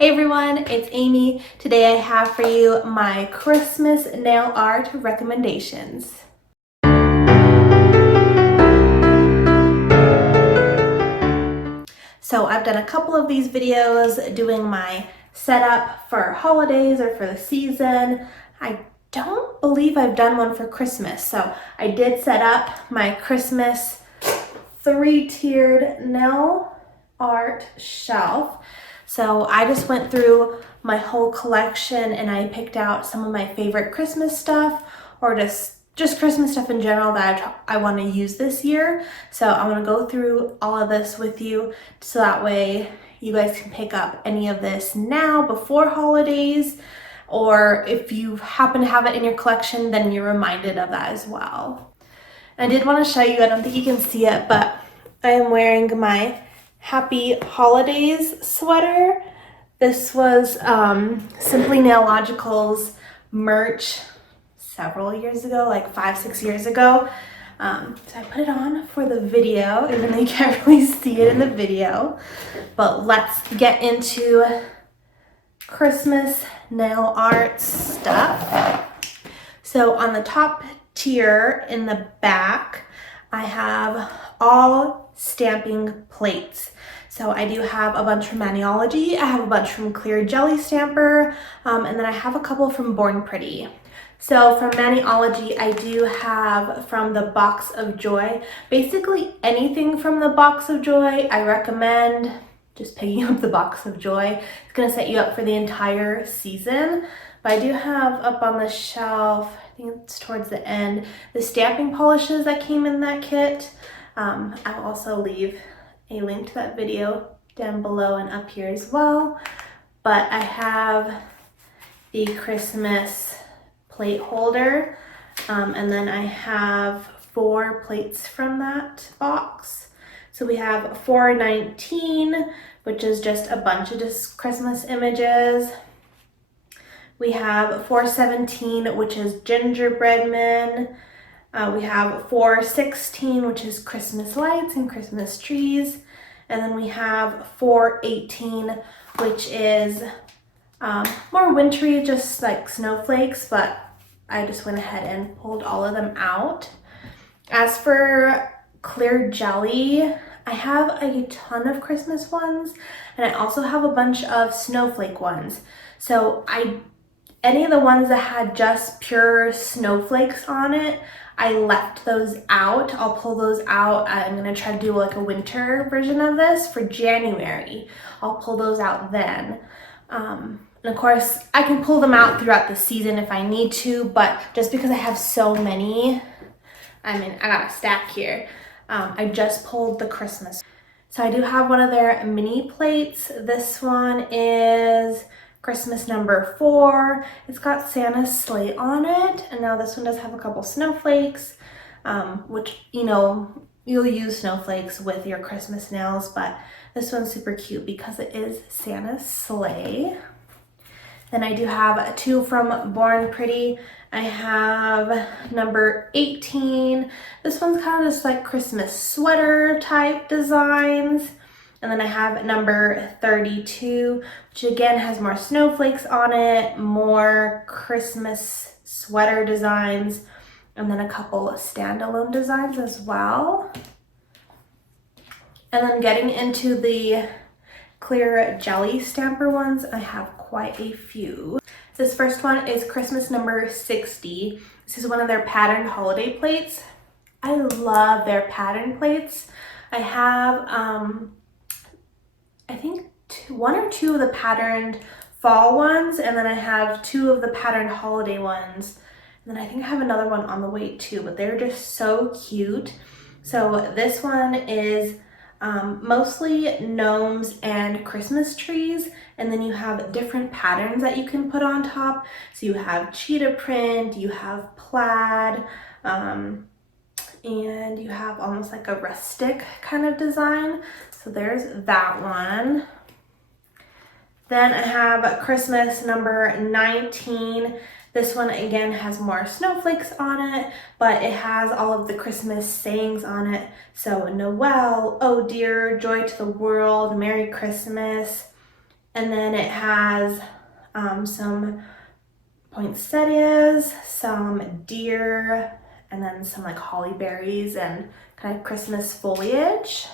Hey everyone, it's Amy. Today I have for you my Christmas nail art recommendations. So I've done a couple of these videos doing my setup for holidays or for the season. I don't believe I've done one for Christmas. So I did set up my Christmas 3-tiered nail art shelf. So I just went through my whole collection and I picked out some of my favorite Christmas stuff or just Christmas stuff in general that I want to use this year. So I'm going to go through all of this with you so that way you guys can pick up any of this now before holidays, or if you happen to have it in your collection, then you're reminded of that as well. I did want to show you, I don't think you can see it, but I am wearing my Happy Holidays sweater. This was Simply Nailogical's merch several years ago, like 5-6 years ago. So I put it on for the video, even though you can't really see it in the video. But let's get into Christmas nail art stuff. So on the top tier in the back, I have all stamping plates. So I do have a bunch from Maniology, I have a bunch from Clear Jelly Stamper, and then I have a couple from Born Pretty. So from Maniology, I do have from the Box of Joy. Basically anything from the Box of Joy, I recommend just picking up the Box of Joy. It's gonna set you up for the entire season. But I do have up on the shelf, I think it's towards the end, the stamping polishes that came in that kit. I'll also leave a link to that video down below and up here as well. But I have the Christmas plate holder, and then I have 4 plates from that box. So we have 419, which is just a bunch of just Christmas images. We have 417, which is gingerbread men. We have 416, which is Christmas lights and Christmas trees. And then we have 418, which is more wintry, just like snowflakes, but I just went ahead and pulled all of them out. As for Clear Jelly, I have a ton of Christmas ones, and I also have a bunch of snowflake ones. So any of the ones that had just pure snowflakes on it, I left those out. I'll pull those out. I'm gonna try to do like a winter version of this for January. I'll pull those out then. And of course, I can pull them out throughout the season if I need to, but just because I have so many, I got a stack here. I just pulled the Christmas. So I do have one of their mini plates. This one is Christmas number 4. It's got Santa's sleigh on it, and now this one does have a couple snowflakes, which, you know, you'll use snowflakes with your Christmas nails, but this one's super cute because it is Santa's sleigh. Then I do have 2 from Born Pretty. I have number 18. This one's kind of just like Christmas sweater type designs. And then I have number 32, which again has more snowflakes on it, more Christmas sweater designs, and then a couple of standalone designs as well. And then getting into the Clear Jelly Stamper ones, I have quite a few. This first one is Christmas number 60. This is one of their patterned holiday plates. I love their pattern plates. I have, I think 1 or 2 of the patterned fall ones, and then I have 2 of the patterned holiday ones. And then I think I have another one on the way too, but they're just so cute. So this one is mostly gnomes and Christmas trees, and then you have different patterns that you can put on top. So you have cheetah print, you have plaid, and you have almost like a rustic kind of design. So there's that one. Then I have Christmas number 19. This one again has more snowflakes on it, but it has all of the Christmas sayings on it. So Noel, oh dear, joy to the world, Merry Christmas, And then it has some poinsettias, some deer, and then some like holly berries and kind of Christmas foliage.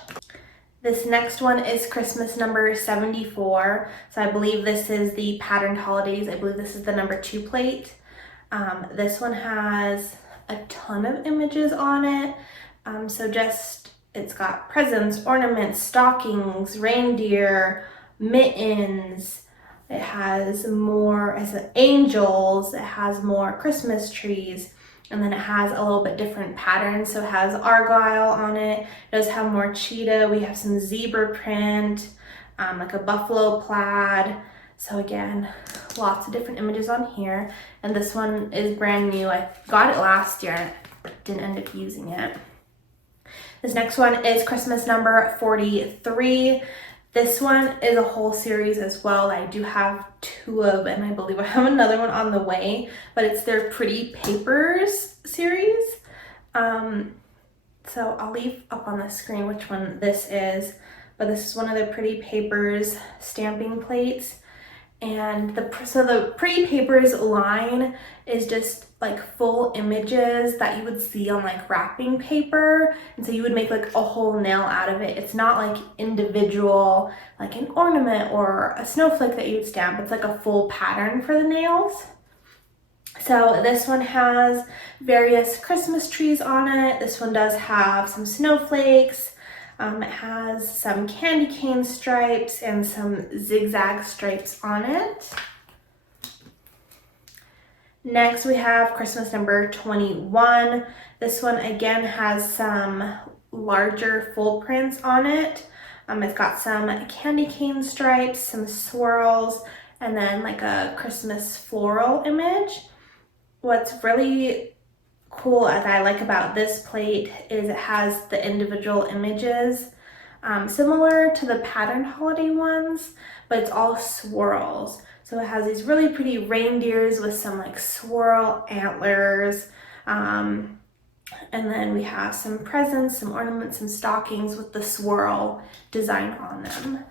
This next one is Christmas number 74. So I believe this is the patterned holidays. I believe this is the number 2 plate. This one has a ton of images on it. It's got presents, ornaments, stockings, reindeer, mittens. It has angels. It has more Christmas trees. And then it has a little bit different patterns. So it has argyle on it. It does have more cheetah. We have some zebra print, like a buffalo plaid. So again, lots of different images on here. And this one is brand new. I got it last year. Didn't end up using it. This next one is Christmas number 43. This one is a whole series as well. I do have 2 of, and I believe I have another one on the way, but it's their Pretty Papers series. So I'll leave up on the screen which one this is, but this is one of the Pretty Papers stamping plates. And the Pretty Papers line is just like full images that you would see on like wrapping paper, and so you would make like a whole nail out of it. It's not like individual, like an ornament or a snowflake that you would stamp. It's like a full pattern for the nails. So this one has various Christmas trees on it. This one does have some snowflakes. It has some candy cane stripes and some zigzag stripes on it. Next we have Christmas number 21. This one again has some larger full prints on it. It's got some candy cane stripes, some swirls, and then like a Christmas floral image. What's really cool that I like about this plate is it has the individual images, similar to the patterned holiday ones, but it's all swirls. So it has these really pretty reindeers with some like swirl antlers, and then we have some presents, some ornaments, some stockings with the swirl design on them.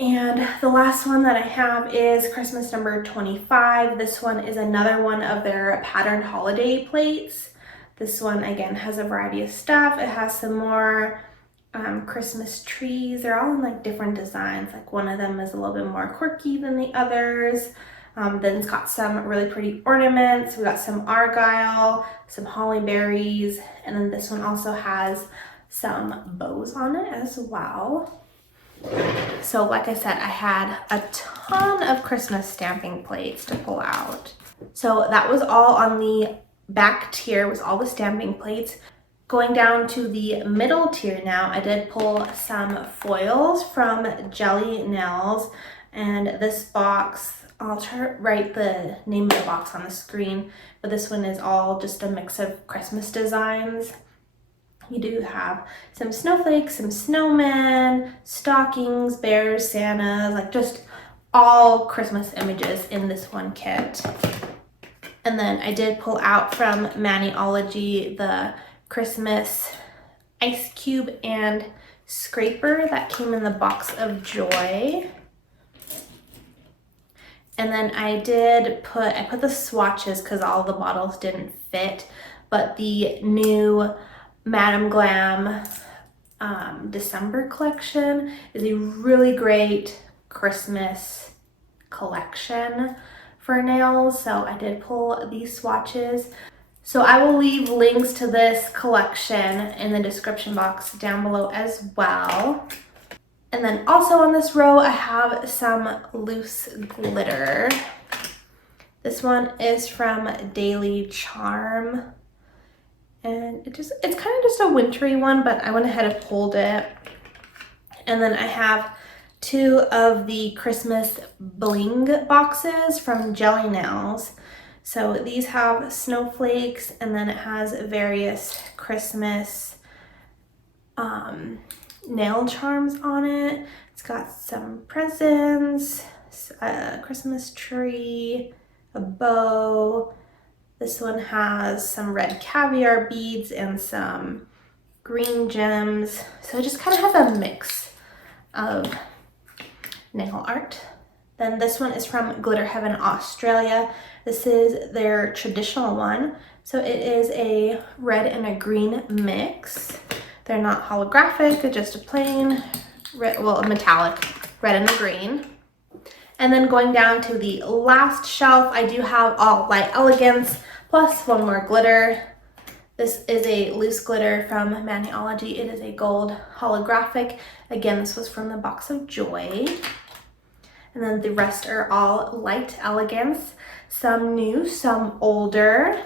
And the last one that I have is Christmas number 25. This one is another one of their patterned holiday plates. This one again has a variety of stuff. It has some more Christmas trees. They're all in like different designs. Like one of them is a little bit more quirky than the others. Then it's got some really pretty ornaments. We got some argyle, some holly berries, and then this one also has some bows on it as well. So like I said, I had a ton of Christmas stamping plates to pull out. So that was all on the back tier, was all the stamping plates. Going down to the middle tier now, I did pull some foils from Jelly Nails, and this box, I'll try to write the name of the box on the screen, but this one is all just a mix of Christmas designs. You do have some snowflakes, some snowmen, stockings, bears, Santas, like just all Christmas images in this one kit. And then I did pull out from Maniology the Christmas ice cube and scraper that came in the box of joy. And then I put the swatches because all the bottles didn't fit, but the new Madam Glam December collection is a really great Christmas collection for nails, so I did pull these swatches. So I will leave links to this collection in the description box down below as well. And then also on this row I have some loose glitter. This one is from Daily Charm. And it's kind of just a wintry one, but I went ahead and pulled it. And then I have 2 of the Christmas bling boxes from Jelly Nails. So these have snowflakes, and then it has various Christmas nail charms on it. It's got some presents, a Christmas tree, a bow. This one has some red caviar beads and some green gems. So it just kind of has a mix of nail art. Then this one is from Glitter Heaven Australia. This is their traditional one. So it is a red and a green mix. They're not holographic, they're just a plain red, well, a metallic red and a green. And then going down to the last shelf, I do have All Light Elegance plus one more glitter. This is a loose glitter from Maniology. It is a gold holographic. Again, this was from the Box of Joy. And then the rest are all Light Elegance. Some new, some older.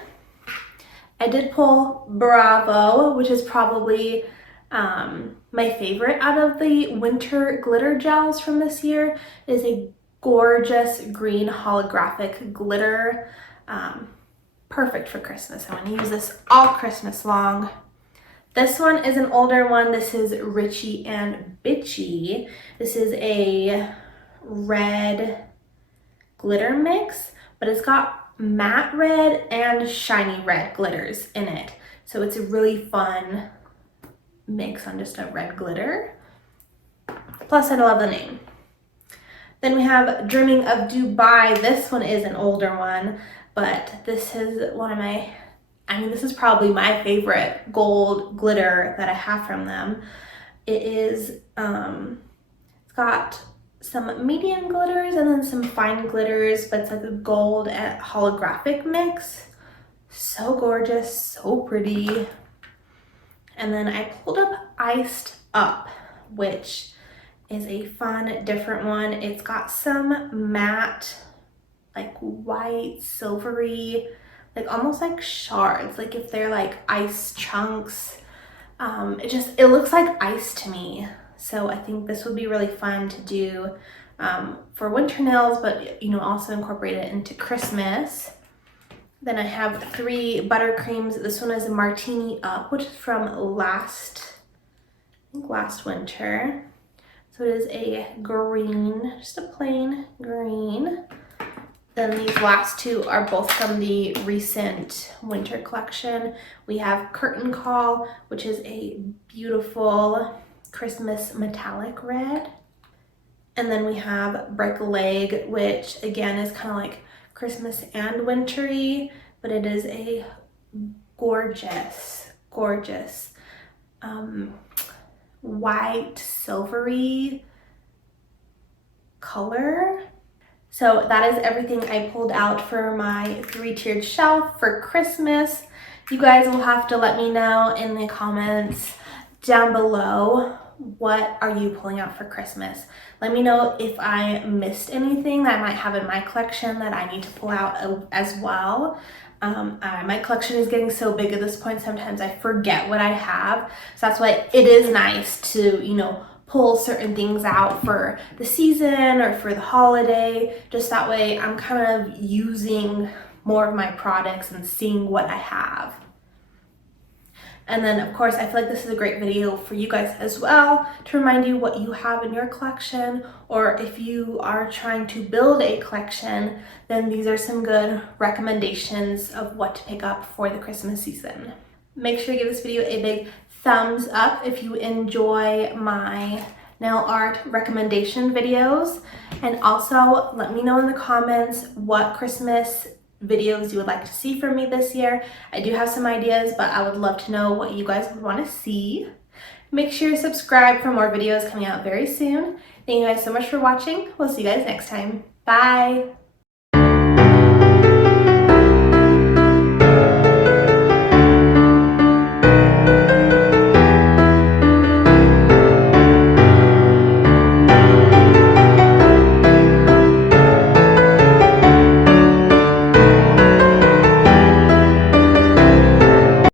I did pull Bravo, which is probably my favorite out of the winter glitter gels from this year. It is a gorgeous green holographic glitter. Perfect for Christmas. I'm going to use this all Christmas long. This one is an older one. This is Richie and Bitchy. This is a red glitter mix, but it's got matte red and shiny red glitters in it. So it's a really fun mix on just a red glitter. Plus, I love the name. Then we have Dreaming of Dubai. This one is an older one, but this is one of my, this is probably my favorite gold glitter that I have from them. It is, it's got some medium glitters and then some fine glitters, but it's like a gold and holographic mix. So gorgeous, so pretty. And then I pulled up Iced Up, which is a fun, different one. It's got some matte, like white, silvery, like almost like shards, like if they're like ice chunks. It looks like ice to me. So I think this would be really fun to do for winter nails, but also incorporate it into Christmas. Then I have 3 buttercreams. This one is a Martini Up, which is from last winter. So it is a green, just a plain green. Then these last 2 are both from the recent winter collection. We have Curtain Call, which is a beautiful Christmas metallic red. And then we have Break a Leg, which again is kind of like Christmas and wintry, but it is a gorgeous, gorgeous white silvery color. So that is everything I pulled out for my 3-tiered shelf for Christmas. You guys will have to let me know in the comments down below, what are you pulling out for Christmas? Let me know if I missed anything that I might have in my collection that I need to pull out as well. My collection is getting so big at this point, sometimes I forget what I have. So that's why it is nice to, pull certain things out for the season or for the holiday. Just that way I'm kind of using more of my products and seeing what I have. And then of course, I feel like this is a great video for you guys as well, to remind you what you have in your collection, or if you are trying to build a collection, then these are some good recommendations of what to pick up for the Christmas season. Make sure to give this video a big thumbs up if you enjoy my nail art recommendation videos, and also let me know in the comments what Christmas videos you would like to see from me this year. I do have some ideas, but I would love to know what you guys would want to see. Make sure to subscribe for more videos coming out very soon. Thank you guys so much for watching. We'll see you guys next time. Bye!